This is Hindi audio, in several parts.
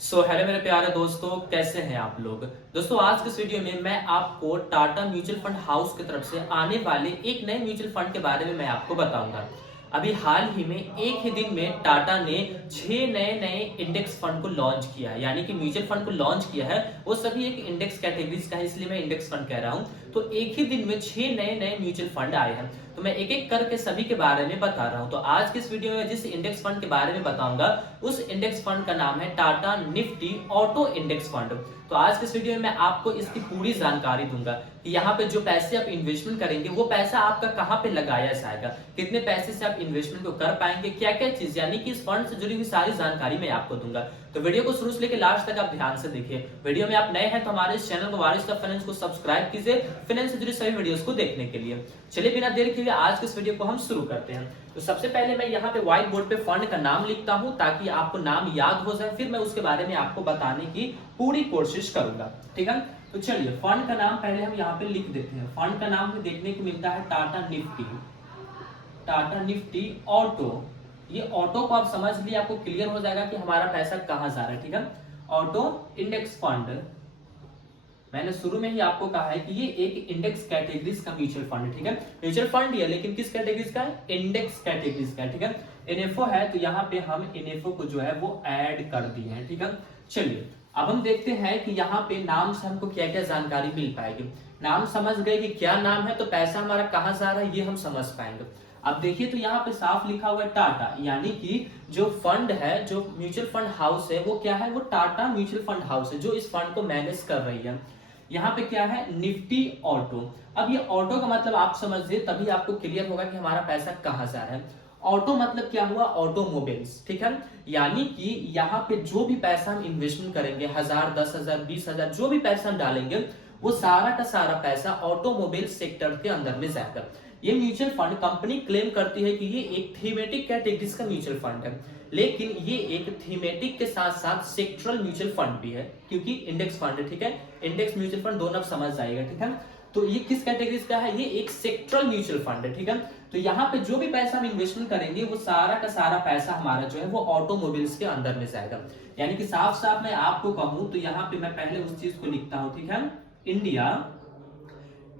हेलो मेरे प्यारे दोस्तों, कैसे हैं आप लोग। दोस्तों, आज के इस वीडियो में मैं आपको टाटा म्यूचुअल फंड हाउस की तरफ से आने वाले एक नए म्यूचुअल फंड के बारे में मैं आपको बताऊंगा। अभी हाल ही में एक ही दिन में टाटा ने 6 नए नए इंडेक्स फंड को लॉन्च किया है, यानी कि म्यूचुअल फंड को लॉन्च किया है। वो सभी एक इंडेक्स कैटेगरीज का है, इसलिए मैं इंडेक्स फंड कह रहा हूं। तो एक ही दिन में 6 नए नए म्यूचुअल फंड आए हैं, तो मैं एक एक करके सभी के बारे में बता रहा हूं। तो आज के इस वीडियो में जिस इंडेक्स फंड के बारे में बताऊंगा, उस इंडेक्स फंड का नाम है Tata Nifty auto index fund. तो आज के इस वीडियो में मैं आपको इसकी पूरी जानकारी दूंगा कि यहाँ पे जो पैसे आप इन्वेस्टमेंट करेंगे वो पैसा आपका कहाँ पे लगाया जाएगा, कितने पैसे से आप इन्वेस्टमेंट को कर पाएंगे, क्या क्या चीज, यानी कि इस फंड से जुड़ी हुई सारी जानकारी मैं आपको दूंगा। तो वीडियो को शुरू से लेकर लास्ट तक आप ध्यान से देखिए। वीडियो में आप नए हैं तो हमारे इस चैनल को वारिस ऑफ फाइनेंस को सब्सक्राइब कीजिए फाइनेंस से जुड़ी सभी वीडियोस को देखने के लिए। चलिए बिना देर किए आज के इस वीडियो को हम शुरू करते हैं। तो सबसे पहले मैं यहाँ पे व्हाइट बोर्ड पे फंड का नाम लिखता हूँ ताकि आपको नाम याद हो जाए, फिर मैं उसके बारे में आपको बताने की पूरी कोशिश करूंगा। ठीक है, तो चलिए फंड का नाम पहले हम यहाँ पे लिख देते हैं। फंड का नाम भी देखने को मिलता है Tata Nifty, Tata Nifty auto. ये ऑटो को आप समझ लिए, आपको क्लियर हो जाएगा कि हमारा पैसा कहाँ जा रहा है। ठीक है, ऑटो इंडेक्स फंड, मैंने शुरू में ही आपको कहा है कि ये एक इंडेक्स कैटेगरीज का म्यूचुअल फंड है। ठीक है, म्यूचुअल फंड ही है लेकिन किस कैटेगरीज का है, इंडेक्स कैटेगरीज का है। ठीक है, एनएफओ है तो यहाँ पे हम एनएफओ को जो है वो ऐड कर दिए हैं। ठीक है, चलिए अब हम देखते हैं कि यहाँ पे नाम से हमको क्या क्या जानकारी मिल पाएगी। नाम समझ गए कि क्या नाम है तो पैसा हमारा कहाँ जा रहा है ये हम समझ पाएंगे। अब देखिए तो यहाँ पे साफ लिखा हुआ है टाटा, यानी कि जो फंड है, जो म्यूचुअल फंड हाउस है वो क्या है, वो टाटा म्यूचुअल फंड हाउस है जो इस फंड को मैनेज कर रही है। यहाँ पे क्या है, निफ्टी ऑटो। अब ये ऑटो का मतलब आप समझिए, तभी आपको क्लियर होगा कि हमारा पैसा कहाँ जा रहा है। ऑटो मतलब क्या हुआ, ऑटोमोबाइल्स। ठीक है, यानी कि यहाँ पे जो भी पैसा हम इन्वेस्टमेंट करेंगे, 1000, 10,000, 20,000, जो भी पैसा हम डालेंगे वो सारा का सारा पैसा ऑटोमोबाइल सेक्टर के अंदर में जाएगा। ये म्यूचुअल फंड कंपनी क्लेम करती है कि ये एक थीमेटिक कैटेगरीज का म्यूचुअल फंड है, लेकिन ये एक थीमेटिक के साथ साथ सेक्टरल म्यूचुअल फंड भी है, क्योंकि इंडेक्स फंड है। ठीक है, इंडेक्स म्यूचुअल फंड दोनों आप समझ जाएगा। ठीक है, तो ये किस कैटेगरीज का है, ये एक सेक्टरल म्यूचुअल फंड है। ठीक है, तो यहाँ पे जो भी पैसा हम इन्वेस्टमेंट करेंगे वो सारा का सारा पैसा हमारा जो है वो ऑटोमोबाइल्स के अंदर में जाएगा। यानी कि साफ साफ मैं आपको कहूं तो यहाँ पे मैं पहले उस चीज को लिखता हूं। ठीक है, इंडिया,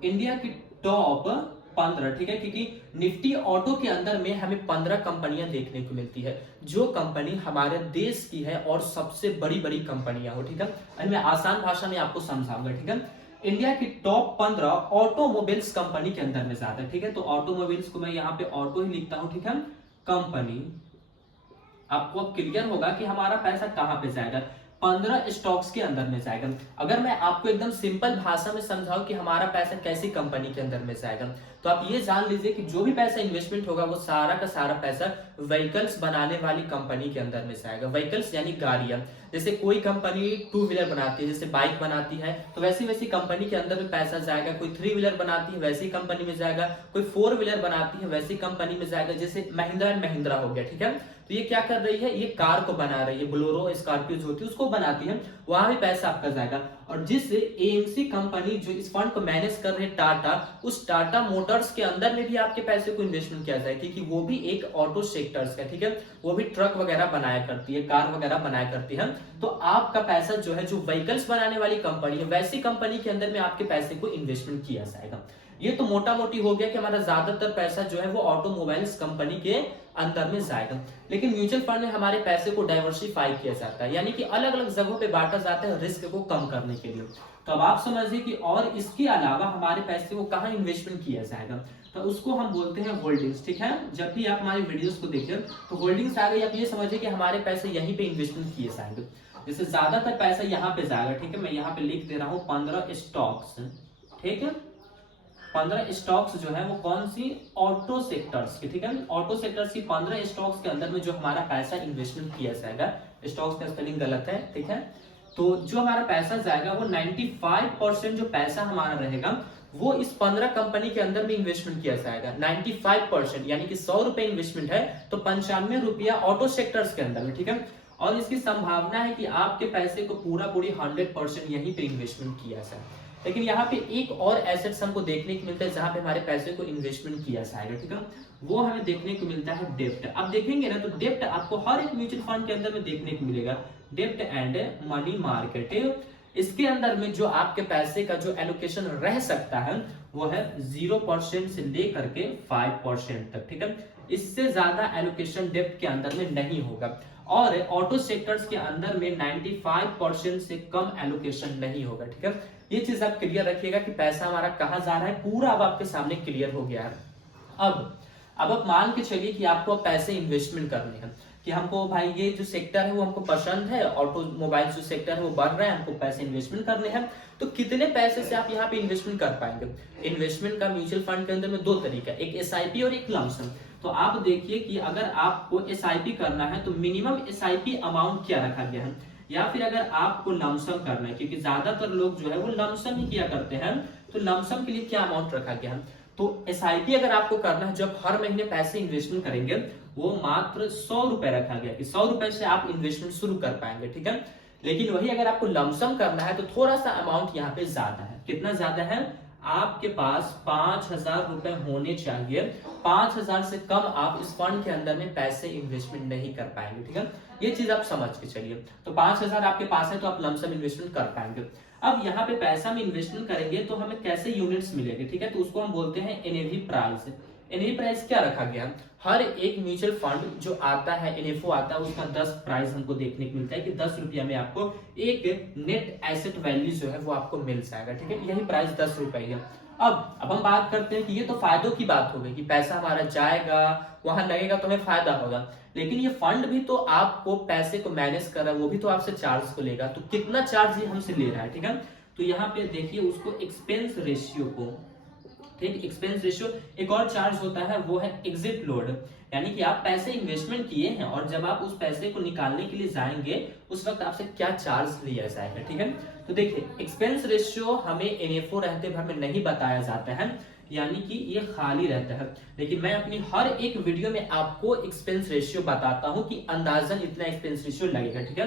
इंडिया की टॉप 15। ठीक है, क्योंकि निफ्टी ऑटो के अंदर में हमें 15 कंपनियां देखने को मिलती है, जो कंपनी हमारे देश की है और सबसे बड़ी बड़ी कंपनियां हो। ठीक है, मैं आसान भाषा में आपको समझाऊंगा। ठीक है, इंडिया की टॉप 15 ऑटोमोबाइल्स कंपनी के अंदर में जाता है। ठीक है, तो ऑटोमोबाइल्स को मैं यहाँ पे ऑटो ही लिखता हूँ। ठीक है, कंपनी, आपको अब क्लियर होगा कि हमारा पैसा कहां पे जाएगा, 15 स्टॉक्स के अंदर में जाएगा। अगर मैं आपको एकदम सिंपल भाषा में समझाऊं कि हमारा पैसा कैसी कंपनी के अंदर में जाएगा, तो आप ये जान लीजिए कि जो भी पैसा इन्वेस्टमेंट होगा वो सारा का सारा पैसा व्हीकल्स बनाने वाली कंपनी के अंदर में जाएगा। व्हीकल्स यानी गाड़ियां, जैसे कोई कंपनी 2 व्हीलर बनाती है, जैसे बाइक बनाती है, तो वैसी वैसी कंपनी के अंदर में पैसा जाएगा। कोई 3 व्हीलर बनाती है वैसी कंपनी में जाएगा, कोई 4 व्हीलर बनाती है वैसी कंपनी में जाएगा, जैसे महिंद्रा एंड महिंद्रा हो गया। ठीक है, तो ये क्या कर रही है, ये कार को बना रही है, बोलेरो स्कॉर्पियो जो होती है उसको बनाती है, वहां भी पैसा आपका जाएगा। और जिस एएमसी कंपनी जो इस फंड को मैनेज कर रही है टाटा, उस टाटा मोटर्स के अंदर में भी आपके पैसे को इन्वेस्टमेंट किया जाए, क्योंकि वो भी एक ऑटो सेक्टर्स का। ठीक है, वो भी ट्रक वगैरह बनाया करती है, कार वगैरह बनाया करती है। तो आपका पैसा जो है, जो व्हीकल्स बनाने वाली कंपनी है वैसी कंपनी के अंदर में आपके पैसे को इन्वेस्टमेंट किया जाएगा। ये तो मोटा मोटी हो गया कि हमारा ज्यादातर पैसा जो है वो ऑटोमोबाइल्स कंपनी के अंदर में जाएगा। लेकिन म्यूचुअल फंड में हमारे पैसे को डाइवर्सिफाई किया जाता है, यानी कि अलग अलग जगहों पे बांटा जाता है रिस्क को कम करने के लिए। तो अब आप समझिए कि और इसके अलावा हमारे पैसे को कहाँ इन्वेस्टमेंट किया जाएगा, तो उसको हम बोलते हैं होल्डिंग्स। ठीक है, जब भी आप हमारी वीडियोस को देखिए तो होल्डिंग्स आ गई, आप ये समझिए कि हमारे पैसे यहीं पे इन्वेस्टमेंट किए जाएंगे। जैसे ज्यादातर पैसा यहाँ पे जाएगा। ठीक है, मैं यहाँ पे लिख दे रहा हूँ 15 स्टॉक्स। ठीक है, 15 स्टॉक्स जो है वो कौन सी, ऑटो सेक्टर्स की। ठीक है, ऑटो सेक्टर्स की 15 स्टॉक्स के अंदर में जो हमारा पैसा इन्वेस्टमेंट किया जाएगा, स्टॉक्स का स्पेलिंग गलत है। ठीक है, तो जो हमारा पैसा जाएगा वो 95% जो पैसा हमारा रहेगा वो इस 15 कंपनी के अंदर में इन्वेस्टमेंट किया जाएगा। 95%, यानी कि 100 रुपए इन्वेस्टमेंट है तो 95 रुपया ऑटो सेक्टर्स के अंदर में। ठीक है, और इसकी संभावना है कि आपके पैसे को पूरा पूरी 100% यहीं पे इन्वेस्टमेंट किया जाए। लेकिन यहाँ पे एक और एसेट्स हमको देखने को मिलता है जहां पे हमारे पैसे को इन्वेस्टमेंट किया जाएगा, ठीक है, वो हमें देखने को मिलता है डेप्ट। अब देखेंगे ना तो डेप्ट आपको हर एक म्यूचुअल फंड के अंदर में देखने को मिलेगा, डेप्ट एंड मनी मार्केट। इसके अंदर में जो आपके पैसे का जो एलोकेशन रह सकता है वो है 0% से लेकर के 5% तक, ठीक है, इससे ज्यादा एलोकेशन डेप्ट के अंदर में नहीं होगा। और ऑटो सेक्टर्स के अंदर में 95% से कम एलोकेशन नहीं होगा, ठीक है। ये चीज आप क्लियर रखिएगा कि पैसा हमारा कहां जा रहा है, पूरा अब आपके सामने क्लियर हो गया है। अब आप मान के चलिए कि आपको पैसे इन्वेस्टमेंट करने हैं, कि हमको भाई ये जो सेक्टर है वो हमको पसंद है, ऑटोमोबाइल जो सेक्टर है वो बढ़ रहा है, हमको पैसे इन्वेस्टमेंट करने हैं। तो कितने पैसे से आप यहाँ पे इन्वेस्टमेंट कर पाएंगे? इन्वेस्टमेंट का म्यूचुअल फंड के अंदर में दो तरीका, एक एसआईपी और एक लमसम। तो आप देखिए कि अगर आपको एसआईपी करना है तो मिनिमम एसआईपी अमाउंट क्या रखा गया है, या फिर अगर आपको लमसम करना है, क्योंकि ज्यादातर लोग जो है वो लमसम ही किया करते हैं, तो लमसम के लिए क्या अमाउंट रखा गया है? तो एसआईपी अगर आपको करना है, जब हर महीने पैसे इन्वेस्टमेंट करेंगे, वो मात्र 100 रुपए रखा गया कि 100 रुपए से आप इन्वेस्टमेंट शुरू कर पाएंगे, ठीक है। लेकिन वही अगर आपको लमसम करना है तो थोड़ा सा अमाउंट यहाँ पे ज्यादा है। कितना ज्यादा है? आपके पास 5,000 रुपए होने चाहिए। 5,000 से कम आप इस फंड के अंदर में पैसे इन्वेस्टमेंट नहीं कर पाएंगे, ठीक है। ये चीज आप समझ के चलिए। तो 5,000 आपके पास है तो आप लमसम इन्वेस्टमेंट कर पाएंगे। अब यहाँ पे पैसा में इन्वेस्टमेंट करेंगे तो हमें कैसे यूनिट्स मिलेंगे, ठीक है, तो उसको हम बोलते हैं एनएवी प्राइस। एनएवी प्राइस क्या रखा गया? हर एक म्यूचुअल फंड जो आता है, एनएफओ आता है, उसका 10 प्राइस हमको देखने को मिलता है कि 10 रुपया में आपको एक नेट एसेट वैल्यू जो है वो आपको मिल जाएगा, ठीक है। यही प्राइस 10 रुपए है। अब हम बात करते हैं कि ये तो फायदों की बात हो गई कि पैसा हमारा जाएगा, वहां लगेगा तो हमें फायदा होगा, लेकिन ये फंड भी तो आपको पैसे को मैनेज कर रहा है, वो भी तो आपसे चार्ज को लेगा। तो कितना चार्ज ये हमसे ले रहा है, ठीक है। तो यहाँ पे देखिए उसको एक्सपेंस रेशियो को, ठीक, एक्सपेंस रेशियो। एक और चार्ज होता है वो है एग्जिट लोड, यानी कि आप पैसे इन्वेस्टमेंट किए हैं और जब आप उस पैसे को निकालने के लिए जाएंगे उस वक्त आपसे क्या चार्ज लिया जाएगा, ठीक है। तो देखिए एक्सपेंस रेशियो हमें एनएफओ रहते भर में नहीं बताया जाता है, यानी कि ये खाली रहता है, लेकिन मैं अपनी हर एक वीडियो में आपको एक्सपेंस रेशियो बताता हूं कि अंदाजन इतना एक्सपेंस रेशियो लगेगा, ठीक है।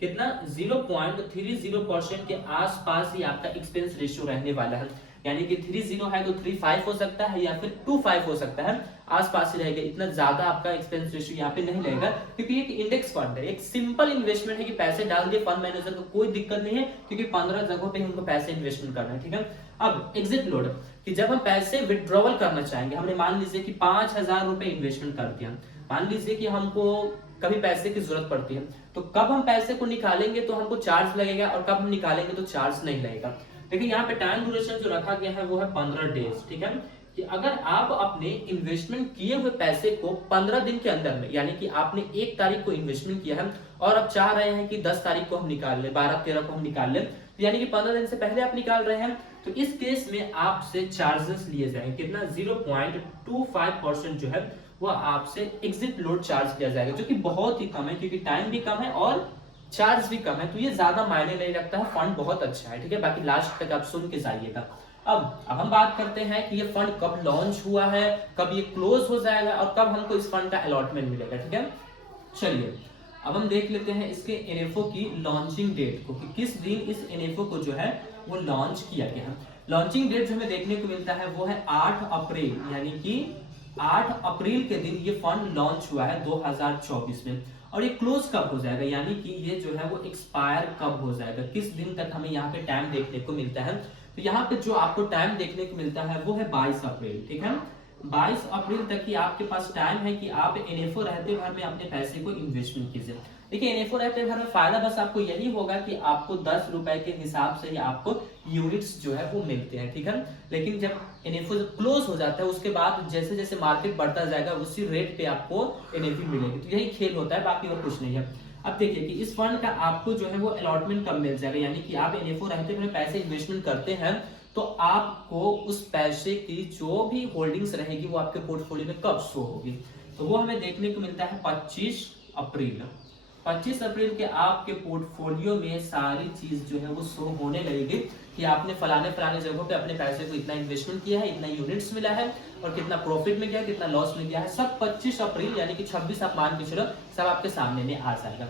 कितना? 0.30% के आसपास ही आपका एक्सपेंस रेशियो रहने वाला है, यानी कि 30 है तो 35 हो सकता है या फिर 25 हो सकता है, आसपास ही रहेगा। इतना ज्यादा आपका एक्सपेंस रेशियो यहाँ पे नहीं रहेगा, क्योंकि एक इंडेक्स फंड है, एक सिंपल इन्वेस्टमेंट है कि पैसे डाल दिए फंड मैनेजर को, कोई दिक्कत नहीं है, क्योंकि 15 जगहों पे उनको पैसे इन्वेस्टमेंट करना है, ठीक है। अब एग्जिट लोड, कि जब हम पैसे विड्रॉवल करना चाहेंगे, हमने मान लीजिए कि 5,000 रुपए इन्वेस्टमेंट कर दिया, मान लीजिए कि हमको कभी पैसे की जरूरत पड़ती है, तो कब हम पैसे को निकालेंगे तो हमको चार्ज लगेगा और कब हम निकालेंगे तो चार्ज नहीं लगेगा। देखिए यहाँ पे टाइम ड्यूरेशन जो रखा गया है वो है 15 डेज, ठीक है, कि अगर आप अपने इन्वेस्टमेंट किए हुए पैसे को 15 दिन के अंदर में, यानी कि आपने 1 तारीख को इन्वेस्टमेंट किया है और आप चाह रहे हैं कि 10 तारीख को हम निकाल ले, 12-13 को हम निकाल ले, तो यानी कि 15 दिन से पहले आप निकाल रहे हैं, तो इस केस में आपसे चार्जेस लिए जाएंगे। कितना? 0.25% जो है वो आपसे एग्जिट लोड चार्ज किया जाएगा, जो कि बहुत ही कम है, क्योंकि टाइम भी कम है और चार्ज भी कम है, तो ये ज्यादा मायने नहीं रखता है। फंड बहुत अच्छा है, ठीक है, बाकी लास्ट तक आप सुन के जाइएगा। अब हम बात करते हैं कि ये फंड कब लॉन्च हुआ है, कब ये क्लोज हो जाएगा और कब हमको इस फंड का अलॉटमेंट मिलेगा, ठीक है। चलिए अब हम देख लेते हैं इसके एनएफओ की लॉन्चिंग डेट को, कि किस दिन इस एनएफओ को जो है वो लॉन्च किया गया है। लॉन्चिंग डेट जो हमें देखने को मिलता है वो है 8 अप्रैल, यानी कि 8 अप्रैल के दिन ये फंड लॉन्च हुआ है 2024 में। और ये क्लोज कब हो जाएगा, यानी कि ये जो है वो एक्सपायर कब हो जाएगा, किस दिन तक हमें यहाँ पे टाइम देखने को मिलता है। तो यहाँ पे जो आपको टाइम देखने को मिलता है वो है 22 अप्रैल, ठीक है। 22 अप्रैल तक की आपके पास टाइम है कि आप एनएफओ रहते भर में अपने पैसे को इन्वेस्टमेंट कीजिए। देखिए एनएफओ रहते भर में फायदा बस आपको यही होगा कि आपको 10 रुपए के हिसाब से ही आपको यूनिट्स जो है वो मिलते हैं, ठीक है। लेकिन जब एनएफओ क्लोज हो जाता है उसके बाद जैसे जैसे मार्केट बढ़ता जाएगा उसी रेट पे आपको एनएफी मिलेगी। तो यही खेल होता है, बाकी और कुछ नहीं है। अब देखिए कि इस फंड का आपको जो है वो अलॉटमेंट कब मिल जाएगा, यानी कि आप एनएफओ रहते हुए पैसे इन्वेस्टमेंट करते हैं तो आपको उस पैसे की जो भी होल्डिंग्स रहेगी वो आपके पोर्टफोलियो में कब शो होगी। तो वो हमें देखने को मिलता है 25 अप्रैल। 25 अप्रैल के आपके पोर्टफोलियो में सारी चीज जो है वो शो होने लगेगी कि आपने फलाने फलाने जगहों पे अपने पैसे को इतना इन्वेस्टमेंट किया है, इतना यूनिट्स मिला है और कितना प्रॉफिट में गया, कितना लॉस में गया है, सब 25 अप्रैल यानी कि 26 आप मान के चलो सब आपके सामने में आ जाएगा।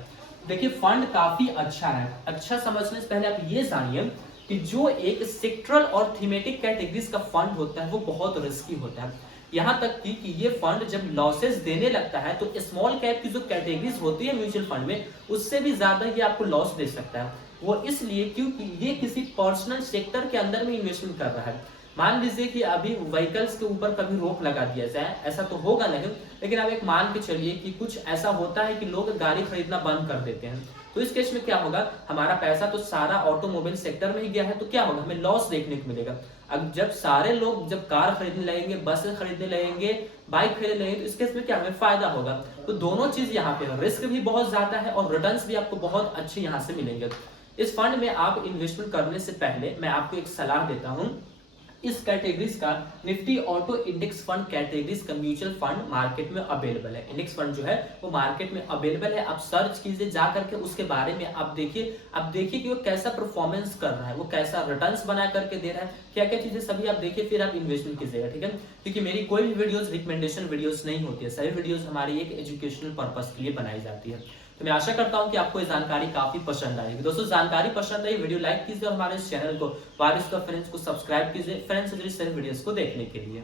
देखिए फंड काफी अच्छा है। अच्छा समझने से पहले आप ये जानिए कि जो एक सेक्टरल और थीमेटिक कैटेगरीज का फंड होता है वो बहुत रिस्की होता है। यहाँ तक कि ये फंड जब लॉसेस देने लगता है तो स्मॉल कैप की जो कैटेगरीज होती है म्यूचुअल फंड में उससे भी ज्यादा ये आपको लॉस दे सकता है। वो इसलिए क्योंकि ये किसी पर्सनल सेक्टर के अंदर में इन्वेस्टमेंट कर रहा है। मान लीजिए कि अभी व्हीकल्स के ऊपर कभी रोक लगा दिया जाए, ऐसा तो होगा नहीं, लेकिन अब एक मान के चलिए कि कुछ ऐसा होता है कि लोग गाड़ी खरीदना बंद कर देते हैं, तो इस केस में क्या होगा, हमारा पैसा तो सारा ऑटोमोबाइल सेक्टर में ही गया है, तो क्या होगा, हमें लॉस देखने को मिलेगा। अब जब सारे लोग जब कार खरीदने लगेंगे, बस खरीदने लगेंगे, बाइक खरीदने लगेंगे, तो इस केस में क्या हमें फायदा होगा। तो दोनों चीज यहाँ पे रिस्क भी बहुत ज्यादा है और रिटर्न्स भी आपको बहुत अच्छे यहाँ से मिलेंगे। इस फंड में आप इन्वेस्टमेंट करने से पहले मैं आपको एक सलाह देता हूँ, इस कैटेगरीज का Nifty auto index fund categories का म्यूचुअल फंड मार्केट में अवेलेबल है। इंडेक्स फंड जो है वो मार्केट में अवेलेबल है, आप सर्च कीजिए जा करके, उसके बारे में आप देखिए कि वो कैसा परफॉर्मेंस कर रहा है, वो कैसा रिटर्न्स बना करके दे रहा है, क्या क्या चीजें सभी आप देखिए, फिर आप इन्वेस्टमेंट कीजिएगा, ठीक है। क्योंकि मेरी कोई भी वीडियोस रिकमेंडेशन वीडियोस नहीं होती है, सभी वीडियोस हमारी एक एजुकेशनल पर्पस के लिए बनाई जाती है। तो मैं आशा करता हूं कि आपको ये जानकारी काफी पसंद आएगी। दोस्तों जानकारी पसंद आई, वीडियो लाइक कीजिए और हमारे इस चैनल को वारिस का फ्रेंड्स को सब्सक्राइब कीजिए फ्रेंड्स से जुड़ी सभी वीडियोस को देखने के लिए।